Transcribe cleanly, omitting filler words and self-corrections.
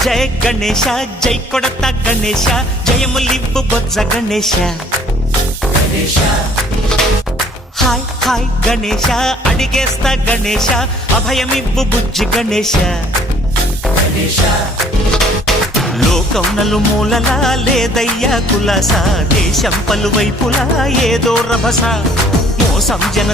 జయ గణేశ జై కొడత గణేశ జయములివ్వు బొజ్జ Ganesha hi hi Ganesha అడిగేస్తా Ganesha అభయమివ్వు బుజ్జి గణేశ లోకం నలుమూలలా లేదయ్యా కులాస దేశం పలువైపులా ఏదో రభస మోసం జన